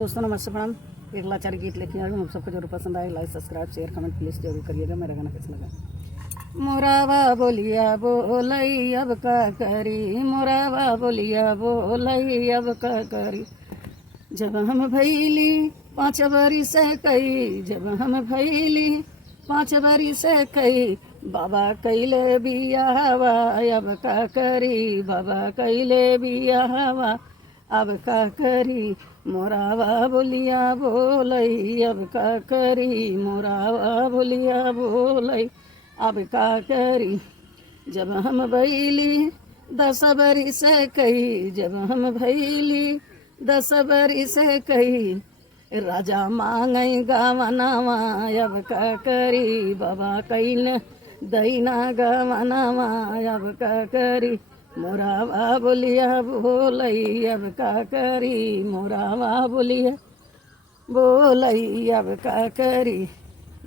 दोस्तों नमस्ते प्रणाम। एक लाचारी गीत लेके आए हूँ। आप सबको जरूर पसंद आए, लाइक सब्सक्राइब शेयर कमेंट प्लीज़ जरूर करिएगा। मेरा गाना कैसा लगा। मोरावा बोलिया बोलई अब का करी, मोरावा बोलिया बोलई अब का करी। जब हम भैली 5 बरिस कई, जब हम भैली 5 बरिस कई, बाबा कैले बियाहवा अब का करी, बाबा कैले बियाहवा अब का करी। मोरावा बोलिया बोलई अब का करी, मोरावा बोलिया बोलई अब का करी। जब हम भैली 10 बरिस कई, जब हम भैली 10 बरिस कई, राजा मांगई गवनावा अब का करी, बाबा कैल दैना गवनावा अब का करी। मोरावा बोलिया बोलई अब का करी, मोरावा बोलिया बोलई अब का करी।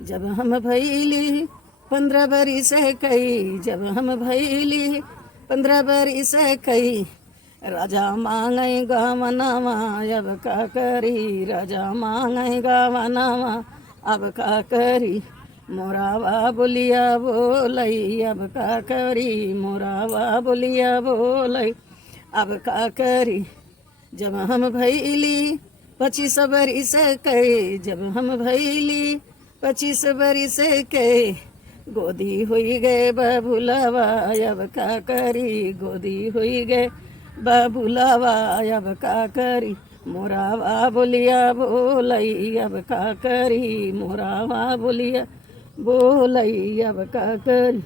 जब हम भैली 15 बरिस कई, जब हम भैली 15 बरिस कई, राजा मांगई गवनावा अब का करी, राजा मांगई गवनावा अब का करी। मोरावा बोलिया बोलई अब का करी, मोरावा बोलिया बोलई अब का करी। जब हम भैली 25 बरिस कई, जब हम भैली 25 बरिस कई, गोदी हुई गए बबुलावा अब का करी, गोदी हुई गए बबुलावा अब का करी। मोरावा बोलिया बोलई अब का करी, मोरावा बोलिया बोलई अब का करी।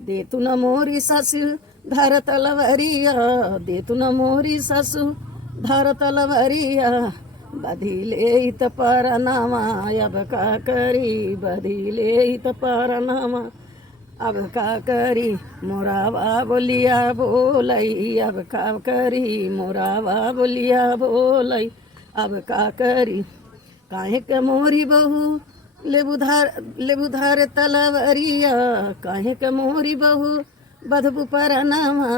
दे तू न मोरी ससु धर तलवरिया, दे तू न मोरी ससु धर तलवरिया, बधिले त परनामा अब का करी, बधिले त परनामा अब का करी। मोरावा बोलिया बोलई अब का करी, मोरावा बोलिया बोलई अब का करी। काहे के मोरी बहू लेबू धार तलवरिया, काहे के मोरी बहू बधबू परनामा,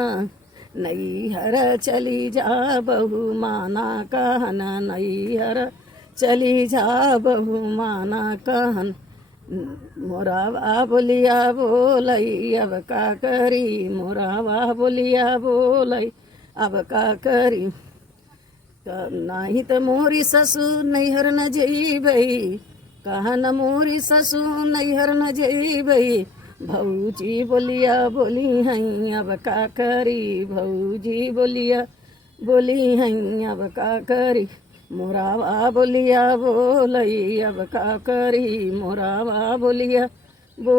नैहर चली जा बहू माना कहना, नैहर चली जा बहू माना कहन। मोरावा बोलिया बोलई अब का करी, मोरावा बोलिया बोलई अब का करी। नाही त मोरी ससु नैहर न जइबई, कहा न मोरी ससु नैहर न जइबई, भौजी बोलिया बोली हैं अब का करी, भौजी बोलिया बोली हैं अब का करी। मोरावा बोलिया बोलई अब का करी, मोरावा बोलिया बो